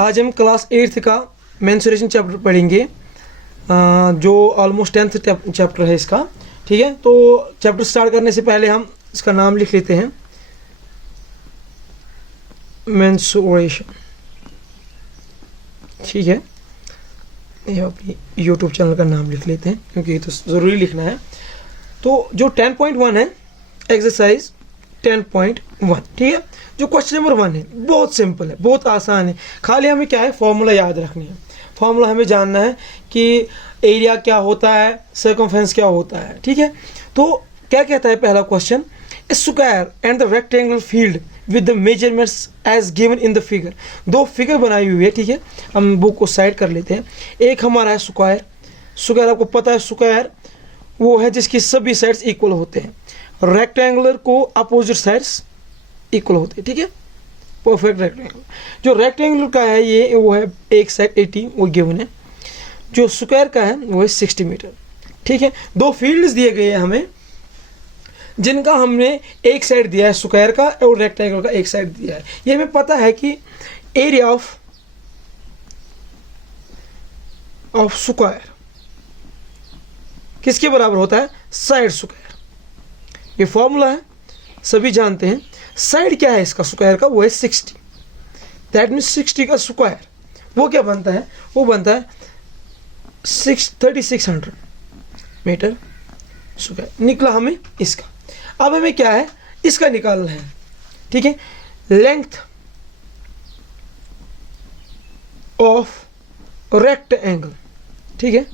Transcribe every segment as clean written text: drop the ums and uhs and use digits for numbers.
आज हम class 8th का मेंसुरेशन चैप्टर पढ़ेंगे, जो ऑलमोस्ट 10th चैप्टर है इसका। ठीक है, तो चैप्टर स्टार्ट करने से पहले हम इसका नाम लिख लेते हैं, मेंसुरेशन। ठीक है, ये अपनी यूट्यूब चैनल का नाम लिख लेते हैं क्योंकि ये तो ज़रूरी लिखना है। तो जो 10.1 है, एक्सरसाइज 10.1, ठीक है। जो क्वेश्चन नंबर 1 है बहुत सिंपल है, बहुत आसान है। खाली हमें क्या है, फॉर्मूला याद रखनी है। फॉर्मूला हमें जानना है कि एरिया क्या होता है, सर्कमफरेंस क्या होता है। ठीक है, तो क्या कहता है पहला question, square and the rectangular field with the measurements as given in the figure. दो फिगर बनाई हुई है, ठीक है। हम बुक को साइड कर लेते हैं। एक हमारा है स्क्वायर। स्क्वायर आपको पता है, स्क्वायर वो है जिसकी सभी साइड्स इक्वल होते हैं। रेक्टेंगुलर को अपोजिट साइड्स इक्वल होते हैं, ठीक है। Perfect rectangular. जो रेक्टेंगुलर का है ये वो है एक साइड 80, वो गिवन है। जो स्क्वायर का है वो है 60 मीटर, ठीक है। दो फील्ड्स दिए गए हैं हमें, जिनका हमने एक साइड दिया है स्क्वायर का और रेक्टेंगल का एक साइड दिया है। ये हमें पता है कि एरिया ऑफ स्क्वायर किसके बराबर होता है, साइड स्क्वायर। ये फॉर्मूला है, सभी जानते हैं। साइड क्या है इसका स्क्वायर का, वो है 60। दैट मीन्स 60 का स्क्वायर वो क्या बनता है, वो बनता है 3600 मीटर स्क्वायर। निकला हमें इसका। अब हमें क्या है, इसका निकालना है, ठीक है। लेंथ ऑफ रेक्टेंगल, ठीक है,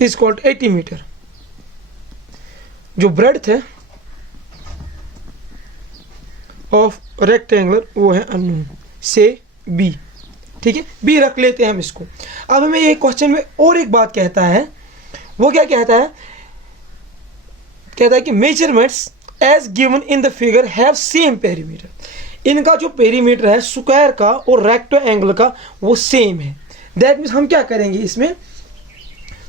इज कॉल्ड 80 मीटर। जो ब्रेड्थ है ऑफ रेक्टेंगुलर वो है अननोन, से बी, ठीक है। बी रख लेते हैं हम इसको। अब हमें ये क्वेश्चन में और एक बात कहता है, वो क्या कहता है, कहता है कि measurements as given in the figure have same perimeter. इनका जो पेरीमीटर है स्क्वायर का और रेक्टेंगल का वो सेम है। दैट मीन्स हम क्या करेंगे, इसमें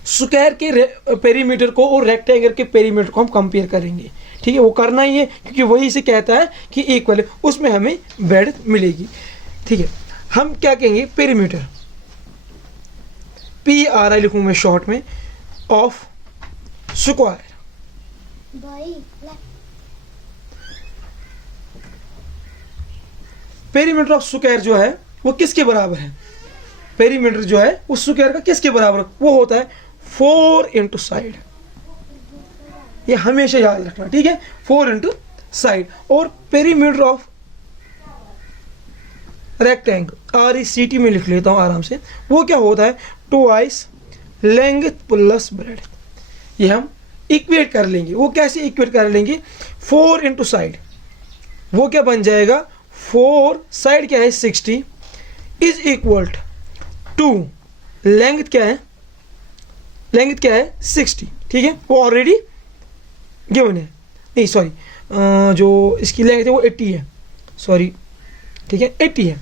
स्क्वायर के पेरीमीटर को और रेक्टेंगल के पेरीमीटर को हम कंपेयर करेंगे, ठीक है। वो करना ही है क्योंकि वही से कहता है कि इक्वल है, उसमें हमें ब्रेड्थ मिलेगी, ठीक है। हम क्या कहेंगे, पेरीमीटर, PRI लिखूँ मैं शॉर्ट में, of square. Perimeter of square जो है वो किसके बराबर है, पेरीमीटर जो है उस स्क्वायर का किसके बराबर, वो होता है 4 इंटू साइड। ये हमेशा याद रखना, ठीक है, 4 इंटू साइड। और पेरीमीटर ऑफ रेक्टेंगल, RECT में लिख लेता हूं आराम से, वो क्या होता है, 2 लेंथ प्लस ब्रेड्थ। ये हम इक्वेट कर लेंगे। वो कैसे इक्वेट कर लेंगे, 4 इंटू साइड, वो क्या बन जाएगा, 4 साइड क्या है 60 इज इक्वल टू लेंथ क्या है, लेंथ क्या है 60, ठीक है। वो ऑलरेडी गिवन है, नहीं सॉरी, जो इसकी लेंथ है वो 80 है, सॉरी, ठीक है, 80 है।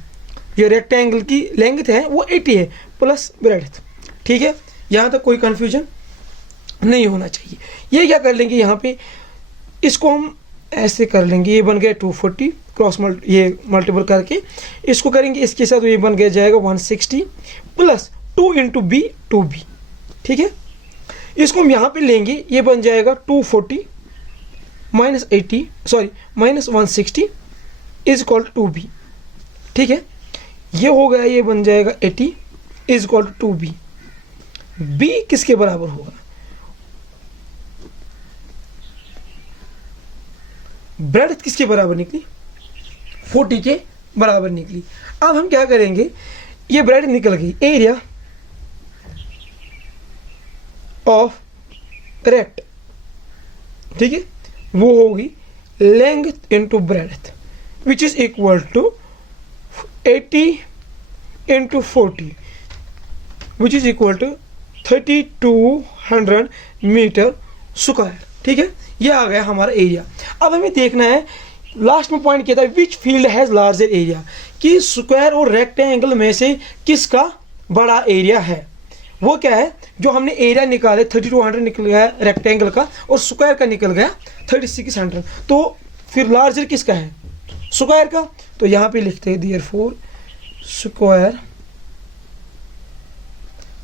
जो रेक्टेंगल की लेंथ है वो 80 है प्लस ब्रेड्थ, ठीक है। यहाँ तक कोई कंफ्यूजन नहीं होना चाहिए। ये क्या कर लेंगे, यहाँ पे इसको हम ऐसे कर लेंगे, ये बन गया 240 क्रॉस ये मल्टीपल करके इसको करेंगे इसके साथ, तो ये बन गया जाएगा 160 प्लस 2 इंटू बी 2b, ठीक है। इसको हम यहाँ पे लेंगे, ये बन जाएगा 240 minus 80, sorry minus 160 is equal to 2b, ठीक है। ये हो गया, ये बन जाएगा 80 is equal to 2b। b किसके बराबर होगा, ब्रेड्थ किसके बराबर निकली, 40 के बराबर निकली। अब हम क्या करेंगे, ये ब्रेड्थ निकल गई, एरिया ऑफ रेक्ट, ठीक है, वो होगी length into breadth which is equal to 80 into 40 which is equal to 3200 metre square, ठीक है। ये आ गया हमारा एरिया। अब हमें देखना है, लास्ट में पॉइंट कहता है which field has larger area, कि स्क्वायर और रेक्टेंगल में से किसका बड़ा एरिया है। वो क्या है, जो हमने एरिया निकाले 3200 निकल गया रेक्टेंगल का और स्क्वायर का निकल गया 3600, तो फिर लार्जर किसका है, स्क्वायर का। तो यहाँ पे लिखते हैं therefore square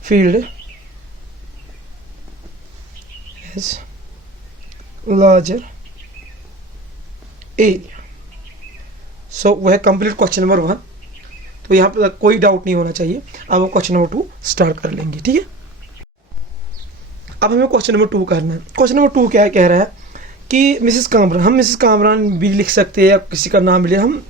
field as larger area. So वह है कंप्लीट क्वेश्चन नंबर 1। तो यहाँ पर कोई डाउट नहीं होना चाहिए। अब हम क्वेश्चन नंबर 2 स्टार्ट कर लेंगे, ठीक है। अब हमें क्वेश्चन नंबर 2 करना है। क्वेश्चन नंबर 2 क्या कह रहा है कि मिसेस कामरान, हम मिसेस कामरान भी लिख सकते हैं या किसी का नाम भी, हम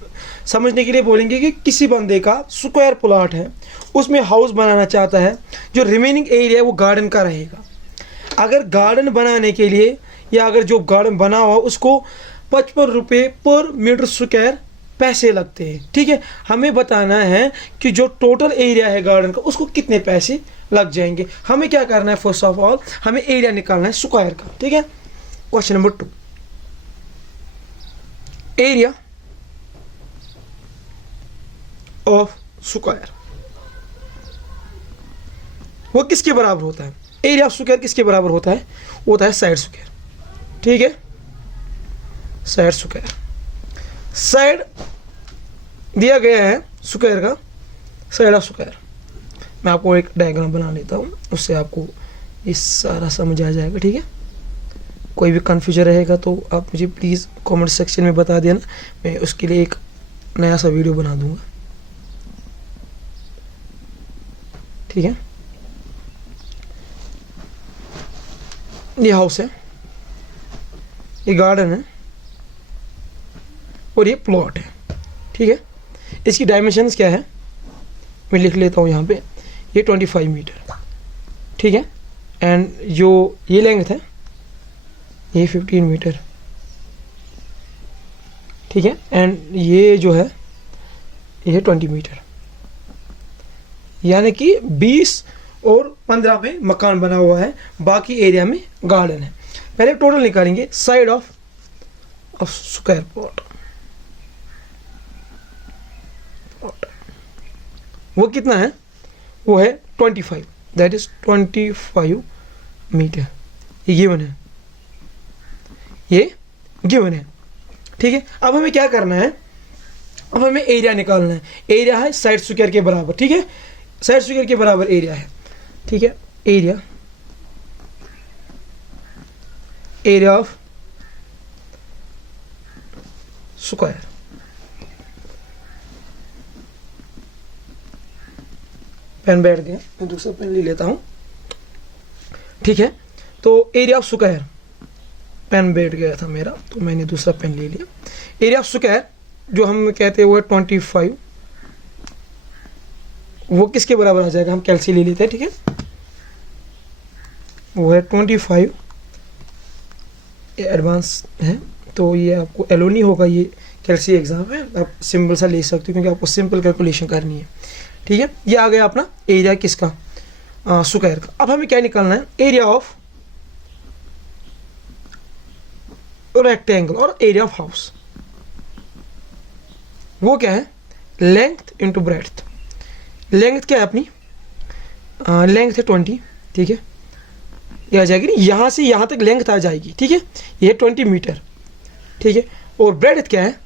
समझने के लिए बोलेंगे कि किसी बंदे का स्क्वायर प्लॉट है, उसमें हाउस बनाना चाहता है, जो रिमेनिंग एरिया है वो गार्डन का रहेगा। अगर गार्डन बनाने के लिए या अगर जो गार्डन बना हुआ उसको 55 रुपये पर मीटर स्क्वायर पैसे लगते हैं, ठीक है। हमें बताना है कि जो टोटल एरिया है गार्डन का उसको कितने पैसे लग जाएंगे। हमें क्या करना है, फर्स्ट ऑफ ऑल हमें एरिया निकालना है स्क्वायर का, ठीक है। Question number 2, area of square वो किसके बराबर होता है? एरिया ऑफ स्क्वायर किसके बराबर होता है? होता है साइड स्क्वायर, ठीक है। साइड स्क्वायर, साइड दिया गया है स्क्वायर का, साइड ऑफ स्क्वायर। मैं आपको एक डायग्राम बना लेता हूँ, उससे आपको ये सारा समझ आ जाएगा, ठीक है। कोई भी कन्फ्यूजन रहेगा तो आप मुझे प्लीज़ कमेंट सेक्शन में बता देना, मैं उसके लिए एक नया सा वीडियो बना दूंगा, ठीक है। ये हाउस है, ये गार्डन है और ये प्लॉट है, ठीक है। इसकी डायमेंशंस क्या है मैं लिख लेता हूँ यहाँ पे, ये 25 मीटर, ठीक है। एंड जो ये लेंथ है ये 15 मीटर, ठीक है। एंड ये जो है ये 20 मीटर, यानी कि 20 और 15 में मकान बना हुआ है, बाकी एरिया में गार्डन है। पहले टोटल निकालेंगे साइड ऑफ स्क्वायर प्लॉट, वो कितना है? वो है 25, दैट इज 25 मीटर। ये गिवन है, ये गिवन है, ठीक है। अब हमें क्या करना है, अब हमें एरिया निकालना है। एरिया है साइड स्क्वायर के बराबर, ठीक है। साइड स्क्वायर के बराबर एरिया है, ठीक है। Area, area of square, pen बैठ गया, मैं दूसरा पेन ले लेता हूँ, ठीक है। तो एरिया ऑफ स्क्वायर, पेन बैठ गया था मेरा तो मैंने दूसरा पेन ले लिया। एरिया ऑफ स्क्वायर जो हम कहते हैं वो है 25, वो किसके बराबर आ जाएगा? हम कैलसी ले लेते हैं, ठीक है। वो है 25, ये एडवांस है तो ये आपको एलो नहीं होगा, ये कैलसी एग्जाम है, आप सिंपल सा ले सकते हो क्योंकि आपको सिंपल कैलकुलेशन करनी है, ठीक है। ये आ गया अपना एरिया किसका? स्क्वायर का। अब हमें क्या निकालना है? एरिया ऑफ रेक्टेंगल और एरिया ऑफ हाउस। वो क्या है? Length into breadth. लेंथ क्या है अपनी? लेंथ है 20, ठीक है। ये आ जाएगी नहीं, यहाँ से यहाँ तक लेंथ आ जाएगी, ठीक है। ये 20 मीटर, ठीक है। और ब्रेड्थ क्या है?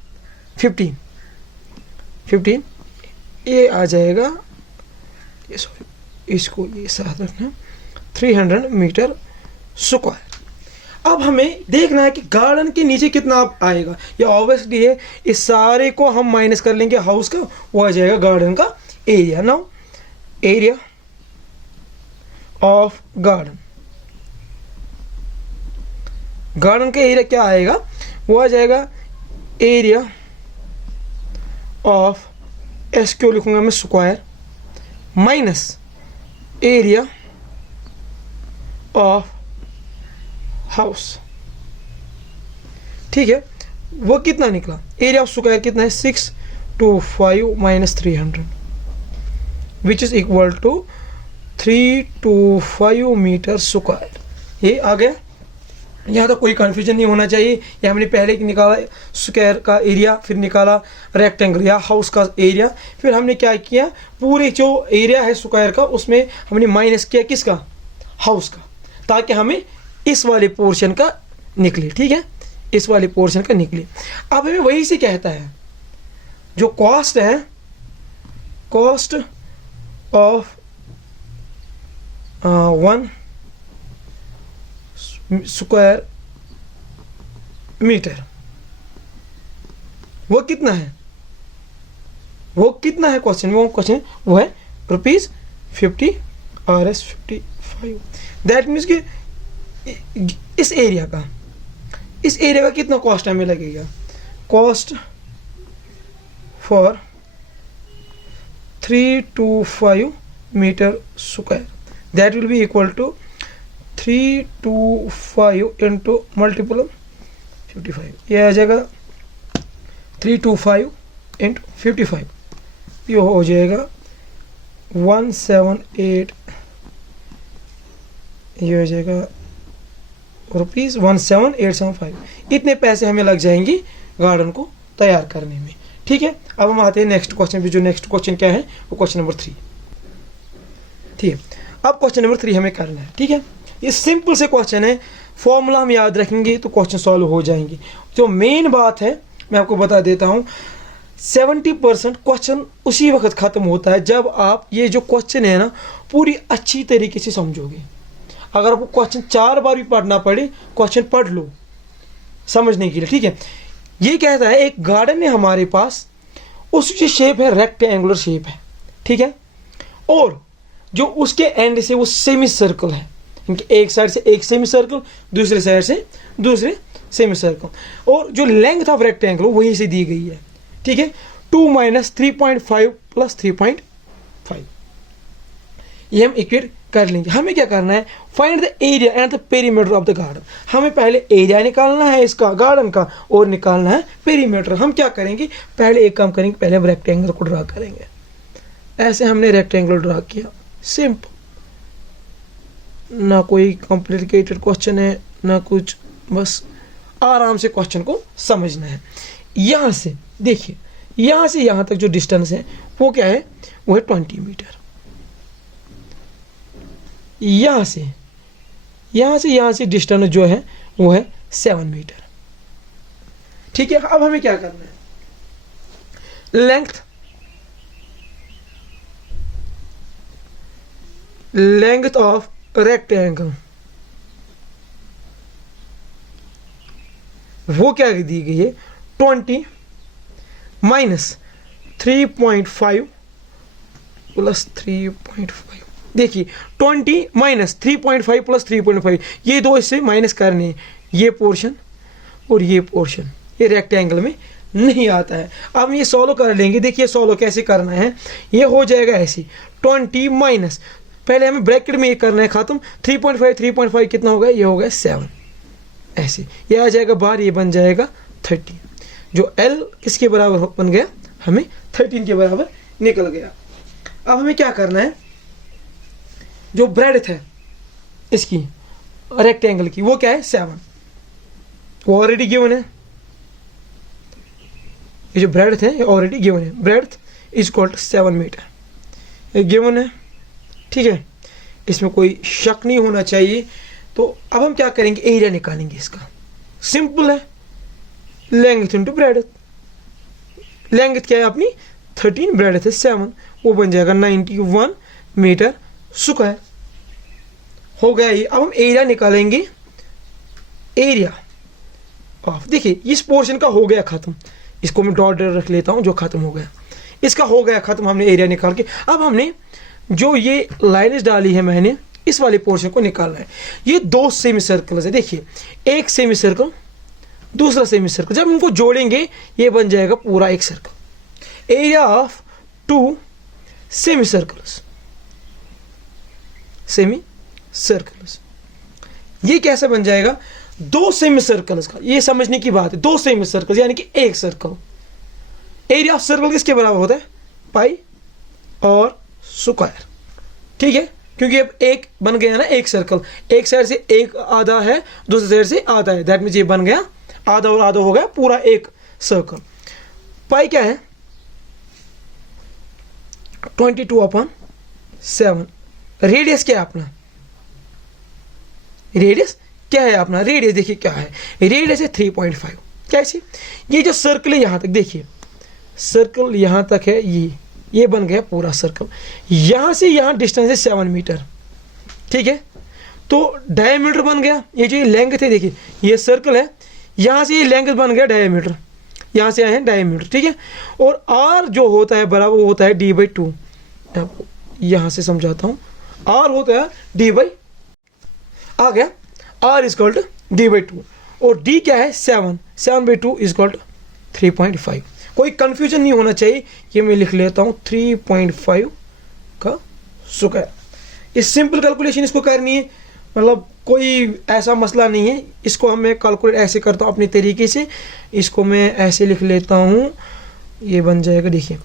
15, ये आ जाएगा, ये सॉरी इसको ये साथ रखना, 300 मीटर स्क्वायर। अब हमें देखना है कि गार्डन के नीचे कितना आएगा। ये ऑब्वियसली है, इस सारे को हम माइनस कर लेंगे हाउस का, वो आ जाएगा गार्डन का area. Now area of garden, garden का एरिया क्या आएगा? वो आ जाएगा एरिया ऑफ, एस क्यों लिखूंगा मैं, square, minus area of house, ठीक है। वो कितना निकला? एरिया ऑफ स्क्वायर कितना है? 625 minus 300 which is equal to 325 metre square. ये आ गया। यहाँ तो कोई कन्फ्यूजन नहीं होना चाहिए। ये हमने पहले निकाला स्क्वायर का एरिया, फिर निकाला रेक्टेंगल या हाउस का एरिया, फिर हमने क्या किया, पूरे जो एरिया है स्क्वायर का उसमें हमने माइनस किया किसका? हाउस का, ताकि हमें इस वाले पोर्शन का निकले, ठीक है, इस वाले पोर्शन का निकले। अब हमें वही से कहता है जो कॉस्ट है कॉस्ट ऑफ 1 स्क्वायर मीटर वो कितना है, क्वेश्चन में वो है ₹50 RS 55। दैट मीन्स कि इस एरिया का कितना कॉस्ट हमें लगेगा, cost for 325 metre square, that will be equal to 325 into multiple 55, ये आ जाएगा 325 इंटू 55, ये हो जाएगा 178, ये हो जाएगा ₹17875। इतने पैसे हमें लग जाएंगे गार्डन को तैयार करने में। ठीक है, अब हम आते हैं नेक्स्ट क्वेश्चन पे। जो नेक्स्ट क्वेश्चन क्या है वो क्वेश्चन नंबर 3। ठीक है, अब क्वेश्चन नंबर 3 हमें करना है। ठीक है, ये सिंपल से क्वेश्चन है, फॉर्मूला हम याद रखेंगे तो क्वेश्चन सॉल्व हो जाएंगे। जो मेन बात है मैं आपको बता देता हूँ, 70% क्वेश्चन उसी वक्त ख़त्म होता है जब आप ये जो क्वेश्चन है ना पूरी अच्छी तरीके से समझोगे। अगर आपको क्वेश्चन 4 बार भी पढ़ना पड़े, क्वेश्चन पढ़ लो समझने के लिए। ठीक है, ये कहता है एक गार्डन है हमारे पास, उसकी शेप है रेक्टेंगुलर शेप है। ठीक है, और जो उसके एंड से वो सेमी सर्कल है, इनके एक साइड से एक सेमी सर्कल, दूसरे साइड से दूसरे सेमी सर्कल, और जो लेंथ ऑफ रेक्टेंगल वहीं से दी गई है। ठीक है, 2 - 3.5 + 3.5, ये हम इक्वेट कर लेंगे। हमें क्या करना है, find the area and the perimeter of the garden. हमें पहले एरिया निकालना है इसका गार्डन का, और निकालना है पेरीमीटर। हम क्या करेंगे, पहले एक काम करेंगे, पहले हम रेक्टेंगल को ड्रा करेंगे। ऐसे हमने रेक्टेंगल ड्रा किया, सिंपल, ना कोई कॉम्प्लिकेटेड क्वेश्चन है ना कुछ, बस आराम से क्वेश्चन को समझना है। यहाँ से देखिए, यहाँ से यहाँ तक जो डिस्टेंस है वो क्या है, वो है 20 मीटर। यहाँ से यहाँ से डिस्टेंस जो है वो है 7 मीटर। ठीक है, अब हमें क्या करना है, लेंथ ऑफ रेक्टेंगल वो क्या दी गई है, 20 - 3.5 + 3.5। देखिए 20 - 3.5 + 3.5, ये दो इससे माइनस करने हैं, ये पोर्शन और ये पोर्शन, ये रेक्टेंगल में नहीं आता है। अब हम ये सॉल्व कर लेंगे। देखिए सॉल्व कैसे करना है, ये हो जाएगा ऐसे 20 - पहले हमें ब्रैकेट में ये करना है खत्म, 3.5 कितना होगा, ये होगा 7, ऐसे ये आ जाएगा बाहर, ये बन जाएगा 30। जो L किसके बराबर बन गया, हमें 13 के बराबर निकल गया। अब हमें क्या करना है, जो ब्रेड्थ है इसकी रेक्टेंगल की वो क्या है, 7, वो ऑलरेडी गिवन है। ये जो ब्रेड्थ है ये ऑलरेडी गिवन है, breadth is equal to 7 metre, ये गिवन है। ठीक है, इसमें कोई शक नहीं होना चाहिए। तो अब हम क्या करेंगे, एरिया निकालेंगे इसका। सिंपल है, लेंथ इंटू ब्रेड्थ। लेंथ क्या है अपनी 13, ब्रेड्थ है 7, वो बन जाएगा 91 मीटर स्क्वायर। हो गया ये। अब हम एरिया निकालेंगे, एरिया ऑफ, देखिए इस पोर्शन का हो गया खत्म, इसको मैं डॉट रख लेता हूं, जो खत्म हो गया, इसका हो गया खत्म, हमने एरिया निकाल के। अब हमने जो ये लाइन्स डाली है मैंने, इस वाले पोर्शन को निकालना है। ये 2 सेमी सर्कल है, देखिए एक सेमी सर्कल दूसरा सेमी सर्कल, जब इनको जोड़ेंगे ये बन जाएगा पूरा एक circle. Area of 2 semi circles, ये कैसे बन जाएगा, 2 सेमी सर्कल्स का, ये समझने की बात है, 2 सेमी सर्कल्स यानी कि एक सर्कल। एरिया ऑफ सर्कल किसके बराबर होता है, पाई और स्क्वायर। ठीक है, क्योंकि अब एक बन गया ना एक सर्कल, एक साइड से एक आधा है, दूसरी साइड से आधा है, दैट मीन्स ये बन गया आधा और आधा हो गया पूरा एक सर्कल। पाई क्या है, 22/7। रेडियस क्या है अपना, रेडियस क्या है अपना, रेडियस देखिए क्या है, रेडियस है 3.5। कैसे, ये जो सर्कल है यहां तक, देखिए सर्कल यहां तक है, ये ये बन गया पूरा सर्कल। यहाँ से यहाँ डिस्टेंस है 7 मीटर, ठीक है। तो डायमीटर बन गया, ये जो लेंथ है देखिए ये सर्कल है, यहाँ से ये लेंथ बन गया डायमीटर, यहाँ से आए हैं डायमीटर, ठीक है। और आर जो होता है बराबर वो होता है d/2। यहाँ से समझाता हूँ, आर होता है d/, आ गया r इक्वल टू d/2 और d क्या है 7/2 इक्वल टू 3.5। कोई कंफ्यूजन नहीं होना चाहिए, ये मैं लिख लेता हूँ 3.5 का स्क्वायर। इस सिंपल कैलकुलेशन इसको करनी है, मतलब कोई ऐसा मसला नहीं है। इसको हम मैं कैलकुलेट ऐसे करता हूँ अपने तरीके से, इसको मैं ऐसे लिख लेता हूँ, ये बन जाएगा देखिए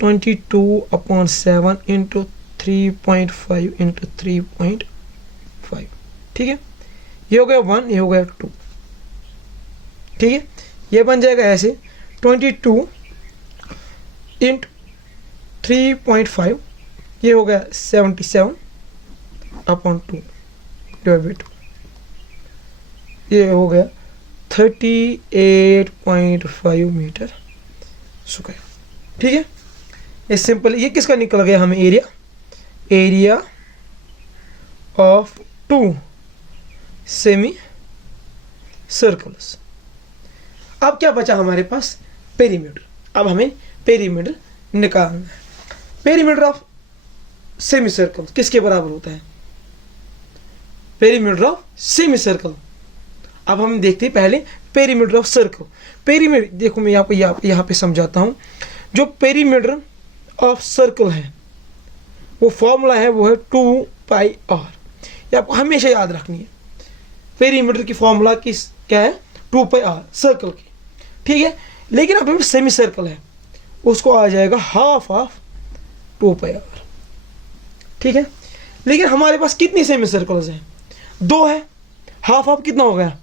22/7 इंटू 3.5 इंटू 3.5, ठीक है। ये हो गया 1, ये हो गया 2, ठीक है। ये बन जाएगा ऐसे 22 इंटू 3.5, ये हो गया 77/2 डिवाइड 2, ये हो गया 38.5 मीटर स्क्वायर, ठीक है। ये सिंपल, ये किसका निकल गया हमें एरिया ऑफ 2 सेमी सर्कल्स। अब क्या बचा हमारे पास, पेरीमीटर। अब हमें पेरीमीटर निकालना है। पेरीमीटर ऑफ सेमी सर्कल किसके बराबर होता है, पेरीमीटर ऑफ सेमी सर्कल। अब हम देखते हैं पहले पेरीमीटर ऑफ सर्कल। पेरीमीटर देखो मैं यहाँ पे समझाता हूँ। जो पेरीमीटर ऑफ सर्कल है वो फॉर्मूला है, वो है 2πr। ये आपको हमेशा याद रखनी है। पेरीमीटर की फॉर्मूला क्या है 2πr सर्कल की, ठीक है। लेकिन अब हमें सेमी सर्कल है, उसको आ जाएगा हाफ ऑफ 2πr, ठीक है। लेकिन हमारे पास कितनी सेमी सर्कल्स हैं, 2 है। हाफ ऑफ कितना हो गया,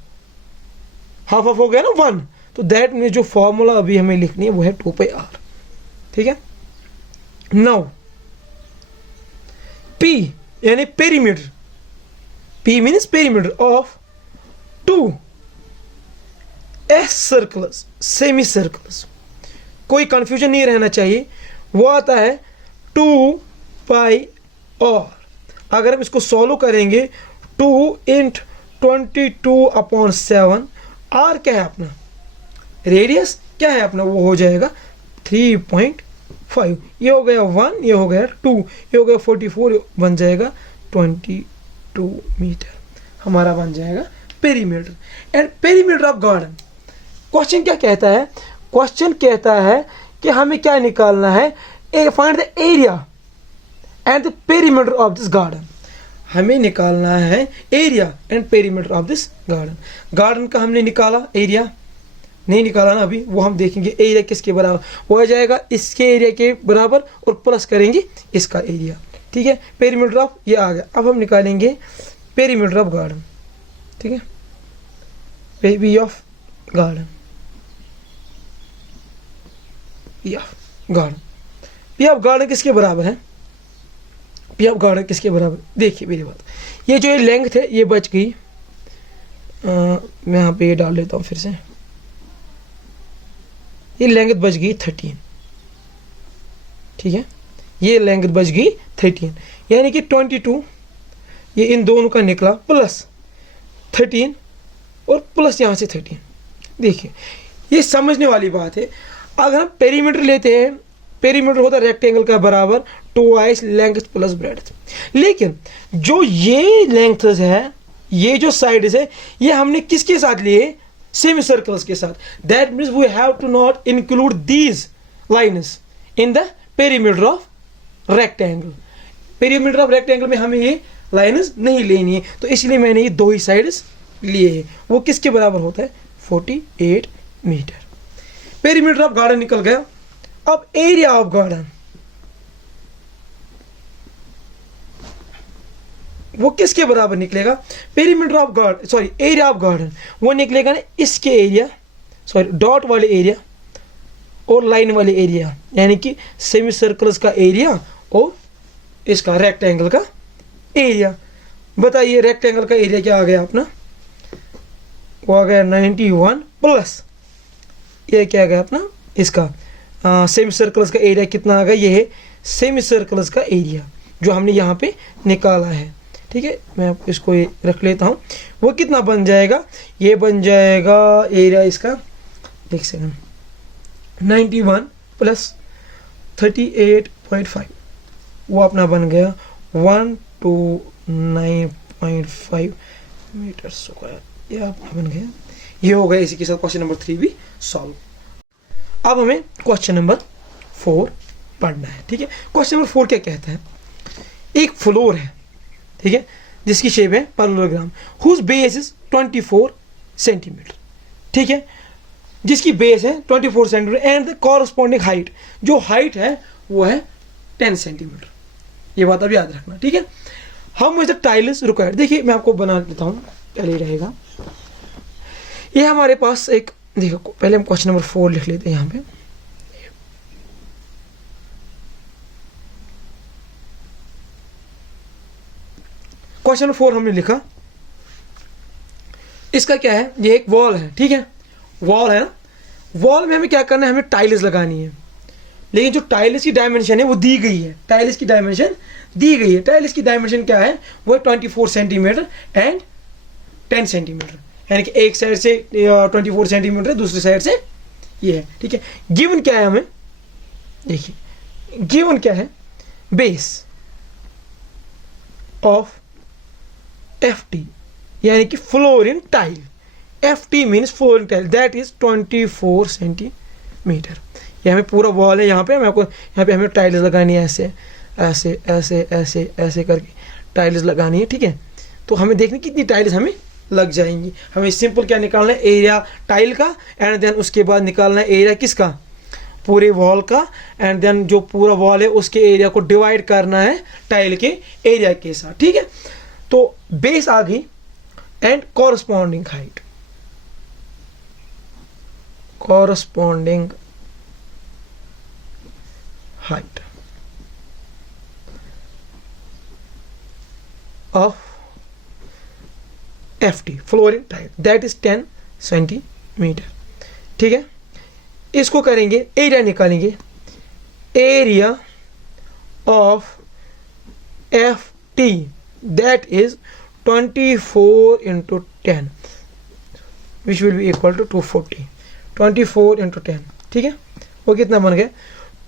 हाफ ऑफ हो गया ना 1। तो दैट में जो फॉर्मूला अभी हमें लिखनी है वो है 2πr, ठीक है। नाउ P यानी perimeter, P means perimeter of 2 circles semi circles. कोई कंफ्यूजन नहीं रहना चाहिए, वो आता है 2πr। अगर हम इसको सॉल्व करेंगे 2 इंट 22/7, r क्या है अपना, रेडियस क्या है अपना, वो हो जाएगा 3.5। ये हो गया 1, ये हो गया 2, ये हो गया 44, बन जाएगा 22 मीटर हमारा बन जाएगा perimeter. And perimeter of garden, question क्या कहता है, क्वेश्चन कहता है कि हमें क्या निकालना है, find the area and the perimeter of this garden. हमें निकालना है area and perimeter of this garden. Garden का हमने निकाला, एरिया नहीं निकाला ना अभी, वो हम देखेंगे। एरिया किसके बराबर, वो आ जाएगा इसके एरिया के बराबर और प्लस करेंगे इसका एरिया, ठीक है। पेरीमीटर ऑफ ये आ गया। अब हम निकालेंगे पेरीमीटर ऑफ गार्डन, ठीक है। P of garden, P of garden, P of garden किसके बराबर है, पी ऑफ गार्डन किसके बराबर, देखिए मेरी बात। ये जो ये लेंथ है ये बच गई, मैं यहाँ पे ये डाल लेता हूँ फिर से। ये लेंथ बच गई 13, ठीक है। ये लेंथ बच गई 13, यानी कि 22 ये इन दोनों का निकला प्लस 13 और प्लस यहाँ से 13। देखिए ये समझने वाली बात है। अगर हम पेरीमीटर लेते हैं, पेरीमीटर होता है रेक्टेंगल का बराबर 2i लेंथ प्लस ब्रेड्थ। लेकिन जो ये लेंथ है, ये जो साइड्स है, ये हमने किसके साथ लिए, सेमी सर्कल्स के साथ। That means we have to not include these lines in the perimeter of rectangle. Perimeter of rectangle में हमें ये लाइन्स नहीं लेनी है, तो इसलिए मैंने ये 2 ही साइड्स लिए हैं। वो किसके बराबर होता है 48 मीटर। पेरीमीटर ऑफ गार्डन निकल गया। अब एरिया ऑफ गार्डन, वो किसके बराबर निकलेगा, perimeter of garden sorry area of garden वो निकलेगा ना इसके एरिया, सॉरी डॉट वाले एरिया और लाइन वाले एरिया, यानी कि सेमी सर्कल्स का एरिया और इसका रेक्टेंगल का एरिया। बताइए रेक्टेंगल का एरिया क्या आ गया अपना, वो आ गया 91 प्लस ये क्या आ गया अपना इसका सेमी सर्कल्स का एरिया कितना आ गया, ये है सेमी सर्कल्स का एरिया जो हमने यहाँ पे निकाला है। ठीक है, मैं आपको इसको रख लेता हूँ। वो कितना बन जाएगा, ये बन जाएगा एरिया इसका, एक सेकंड, 91 प्लस 38.5, वो अपना बन गया 129.5 मीटर स्क्वायर, ये अपना बन गया। ये हो गया, इसी के साथ क्वेश्चन नंबर 3 भी सॉल्व। अब हमें क्वेश्चन नंबर 4 पढ़ना है। ठीक है, क्वेश्चन नंबर 4 क्या कहता है, एक फ्लोर है, ठीक है, जिसकी शेप है parallelogram, whose base is 24 centimetre. ठीक है, जिसकी बेस है 24 centimetre and the corresponding height, जो हाइट है वो है 10 सेंटीमीटर। ये बात अब याद रखना। ठीक है, हम द टाइल्स रिक्वायर्ड, देखिए मैं आपको बना देता हूँ, पहले रहेगा ये हमारे पास एक, देखो पहले हम क्वेश्चन नंबर 4 लिख लेते हैं यहाँ पे। क्वेश्चन नंबर 4 हमने लिखा, इसका क्या है, ये एक वॉल है। ठीक है, वॉल है ना, वॉल में हमें क्या करना है, हमें टाइल्स लगानी है, लेकिन जो टाइल्स की डायमेंशन है वो दी गई है, टाइल्स की डायमेंशन दी गई है। टाइल्स की डायमेंशन क्या है, वो है 24 सेंटीमीटर एंड 10 सेंटीमीटर, यानी कि एक साइड से 24 सेंटीमीटर, दूसरी साइड से ये है। ठीक है, गिवन क्या है हमें, देखिए गिवन क्या है, बेस ऑफ FT, यानी कि floor in tile, FT means floor in tile, that is 24 centimetre. ये हमें पूरा वॉल है, यहाँ पे मैं आपको, यहाँ पे हमें टाइल्स लगानी है, ऐसे ऐसे ऐसे ऐसे ऐसे करके टाइल्स लगानी है। ठीक है, तो हमें देखने कितनी टाइल्स हमें लग जाएंगी। हमें सिंपल क्या निकालना है, एरिया टाइल का, एंड देन उसके बाद निकालना है एरिया किसका, पूरे वॉल का, एंड देन जो पूरा वॉल है उसके एरिया को डिवाइड करना है टाइल के एरिया के साथ। ठीक है, तो बेस आ गई and corresponding height, corresponding height of FT floor in tile, that is 10 centimetre. ठीक है, इसको करेंगे, एरिया निकालेंगे, area of FT that is 24 into 10 which will be equal to 240, 24 into 10। ठीक है, वो कितना बन गया,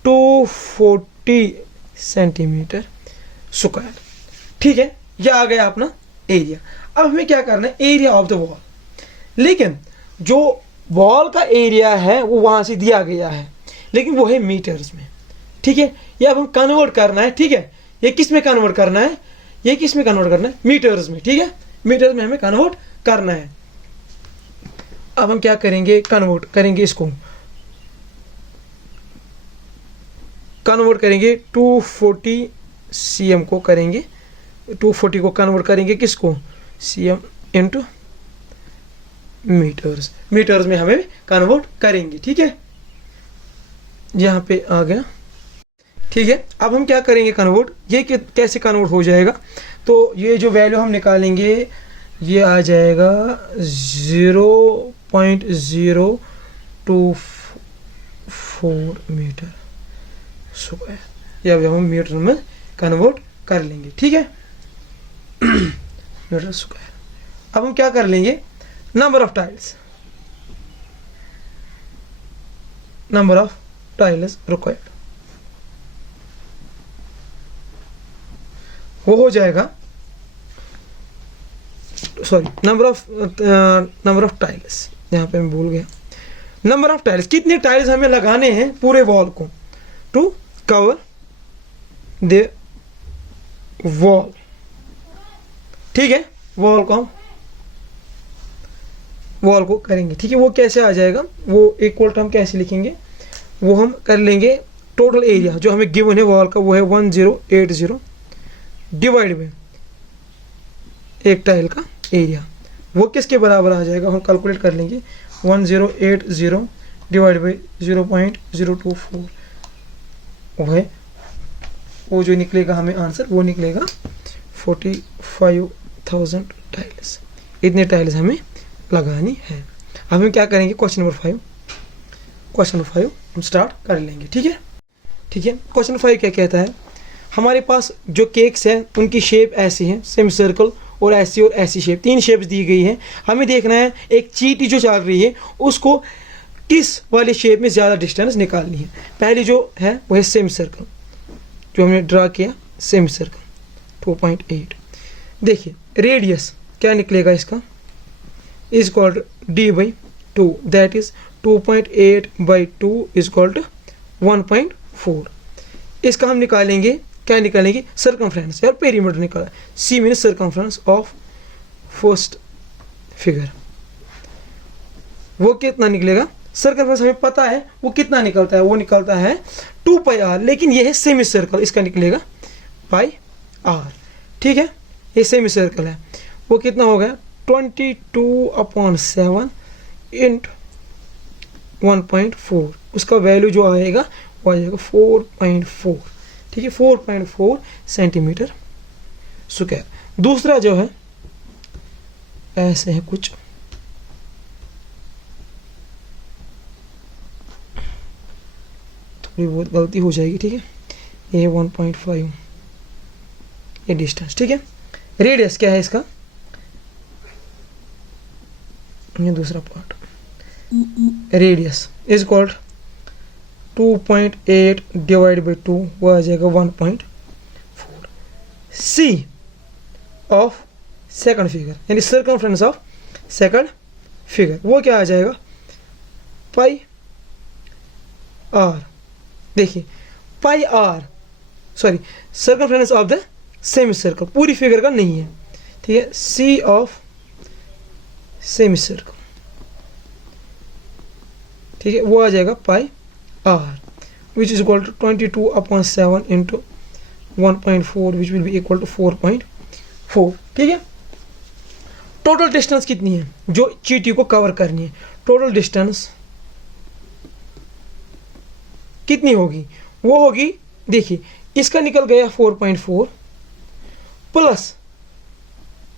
240 सेंटीमीटर स्क्वायर। ठीक है, यह आ गया अपना एरिया। अब हमें क्या करना है, एरिया ऑफ द वॉल, लेकिन जो वॉल का एरिया है वो वहां से दिया गया है, लेकिन वो है मीटर्स में। ठीक है, ये अब हम कन्वर्ट करना है। ठीक है, ये किस में कन्वर्ट करना है, ये किस में कन्वर्ट करना है, मीटर्स में। ठीक है, मीटर्स में हमें कन्वर्ट करना है। अब हम क्या करेंगे, कन्वर्ट करेंगे, इसको कन्वर्ट करेंगे 240 cm को करेंगे, 240 को कन्वर्ट करेंगे किसको, cm इंटू मीटर्स, मीटर्स में हमें कन्वर्ट करेंगे। ठीक है, यहाँ पे आ गया। ठीक है, अब हम क्या करेंगे, कन्वर्ट, ये कैसे कन्वर्ट हो जाएगा, तो ये जो वैल्यू हम निकालेंगे ये आ जाएगा 0.024 मीटर स्क्वायर, ये अब हम मीटर में कन्वर्ट कर लेंगे। ठीक है, मीटर स्क्वायर। अब हम क्या कर लेंगे, number of tiles, number of tiles required, वो हो जाएगा, सॉरी नंबर ऑफ टाइल्स, यहाँ पे मैं भूल गया, नंबर ऑफ टाइल्स, कितने टाइल्स हमें लगाने हैं पूरे वॉल को, टू कवर द वॉल। ठीक है, वॉल को करेंगे। ठीक है, वो कैसे आ जाएगा, वो इक्वल टू हम कैसे लिखेंगे, वो हम कर लेंगे, टोटल एरिया जो हमें गिवन है वॉल का वो है 1080 डिवाइड बाय एक टाइल का एरिया, वो किसके बराबर आ जाएगा, हम कैलकुलेट कर लेंगे, 1080 डिवाइड बाई 0.024, वो है, वो जो निकलेगा हमें आंसर वो निकलेगा 45,000 टाइल्स। इतने टाइल्स हमें लगानी है। अब हम क्या करेंगे, क्वेश्चन नंबर 5 हम स्टार्ट कर लेंगे। ठीक है, ठीक है। क्वेश्चन 5 क्या कहता है, हमारे पास जो केक्स हैं उनकी शेप ऐसी है, सेमी सर्कल और ऐसी शेप, 3 शेप्स दी गई हैं। हमें देखना है एक चींटी जो चल रही है उसको किस वाले शेप में ज़्यादा डिस्टेंस निकालनी है। पहली जो है वो है सेमी सर्कल, जो हमने ड्रा किया सेमी सर्कल 2.8। देखिए रेडियस क्या निकलेगा इसका, is called d/2, that is 2.8/2 is called 1.4। इसका हम निकालेंगे, क्या निकालेंगे, सर्कमफ्रेंस या पेरीमीटर निकाला, C mean circumference of first figure. वो कितना निकलेगा, सर्कमफ्रेंस हमें पता है वो कितना निकलता है, वो निकलता है 2πr, लेकिन ये है सेमी सर्कल, इसका निकलेगा πr। ठीक है, ये सेमी सर्कल है, वो कितना हो गया 22/7 इंटू 1.4, उसका वैल्यू जो आएगा वो आ जाएगा 4.4। ठीक है, 4.4 सेंटीमीटर स्क्वायर। दूसरा जो है ऐसे है कुछ, थोड़ी बहुत गलती हो जाएगी। ठीक है, ये 1.5 ये डिस्टेंस। ठीक है, रेडियस क्या है इसका, ये दूसरा part, radius is called 2.8 divide by 2, वो आ जाएगा 1.4। सी ऑफ सेकंड फिगर यानी सर्कमफ्रेंस ऑफ सेकंड फिगर, वो क्या आ जाएगा πr। देखिए πr, sorry, circumference of the semi circle, पूरी फिगर का नहीं है। ठीक है, सी ऑफ सेमी सर्कल, ठीक है, वो आ जाएगा πr which is equal to 22/7 into 1.4 which will be equal to 4.4। ठीक है, टोटल डिस्टेंस कितनी है जो चींटी को कवर करनी है, टोटल डिस्टेंस कितनी होगी, वो होगी, देखिए इसका निकल गया 4.4 प्लस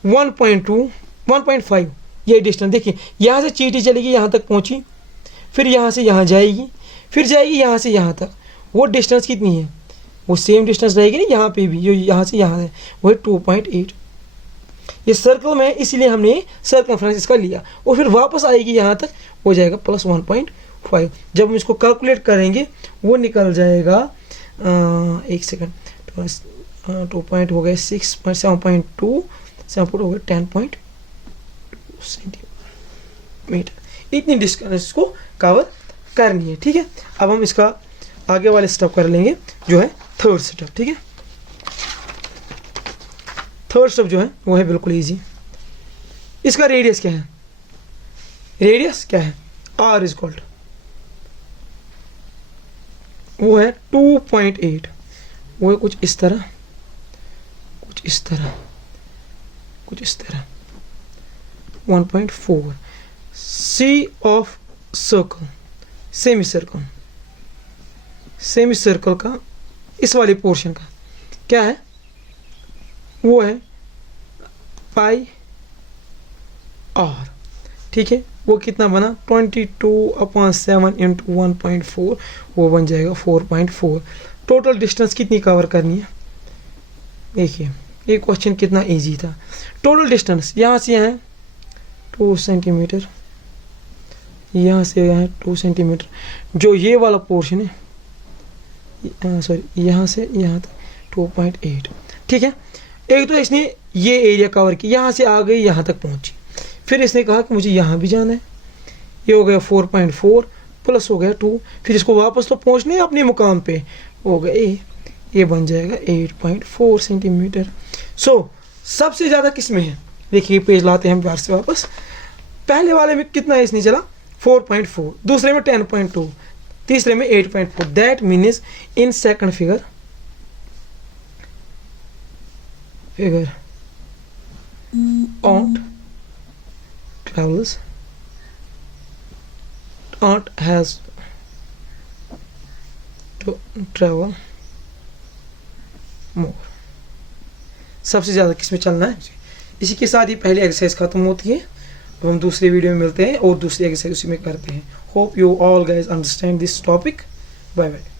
1.5, ये डिस्टेंस। देखिए यहाँ से चींटी चलेगी, यहाँ तक पहुँची, फिर यहाँ से यहाँ जाएगी, फिर जाएगी यहाँ से यहाँ तक, वो डिस्टेंस कितनी है, वो सेम डिस्टेंस रहेगी ना यहाँ पे भी, जो यहाँ से यहाँ है वो है 2.8। ये सर्कल में इसलिए हमने सर्कमफ्रेंस इसका लिया, और फिर वापस आएगी यहाँ तक, हो जाएगा प्लस 1.5। जब हम इसको कैलकुलेट करेंगे वो निकल जाएगा, एक सेकंड, 2 पॉइंट हो गए 6.7.2, 7 हो गए 10.2 सेंटीमीटर, इतनी डिस्टेंस को कवर करनी है। ठीक है, अब हम इसका आगे वाले स्टेप कर लेंगे जो है थर्ड स्टेप। ठीक है, थर्ड स्टेप जो है वो है बिल्कुल इजी। इसका रेडियस क्या है, रेडियस क्या है, r इज इक्वल, वो है 2.8, वो है कुछ इस तरह, कुछ इस तरह, कुछ इस तरह, 1.4। C of circle, semi circle, semi circle का इस वाले पोर्शन का क्या है, वो है πr। ठीक है, वो कितना बना 22/7 इंटू 1.4, वो बन जाएगा 4.4। टोटल डिस्टेंस कितनी कवर करनी है, देखिए ये क्वेश्चन कितना इजी था। टोटल डिस्टेंस यहाँ से यहाँ 2 सेंटीमीटर, यहाँ से यहाँ 2 सेंटीमीटर, जो ये वाला पोर्शन है, सॉरी यहाँ से यहाँ तक 2.8। ठीक है, एक तो इसने ये एरिया कवर किया, यहाँ से आ गई यहाँ तक पहुँची, फिर इसने कहा कि मुझे यहाँ भी जाना है, ये हो गया 4.4 प्लस हो गया 2, फिर इसको वापस तो पहुँचना है अपने मुकाम पे, हो गया ये बन जाएगा 8.4 सेंटीमीटर। सो सबसे ज़्यादा किस में है, देखिए पेज लाते हैं हम बाहर से वापस, पहले वाले में कितना इसने चला 4.4, दूसरे में 10.2, तीसरे में 8.4। That means in second figure aunt has to travel more। सबसे ज़्यादा किस में चलना है। इसी के साथ ही पहली एक्सरसाइज खत्म होती है। अब हम दूसरे वीडियो में मिलते हैं और दूसरी एक्सरसाइज उसी में करते हैं। Hope you all guys understand this topic. Bye bye.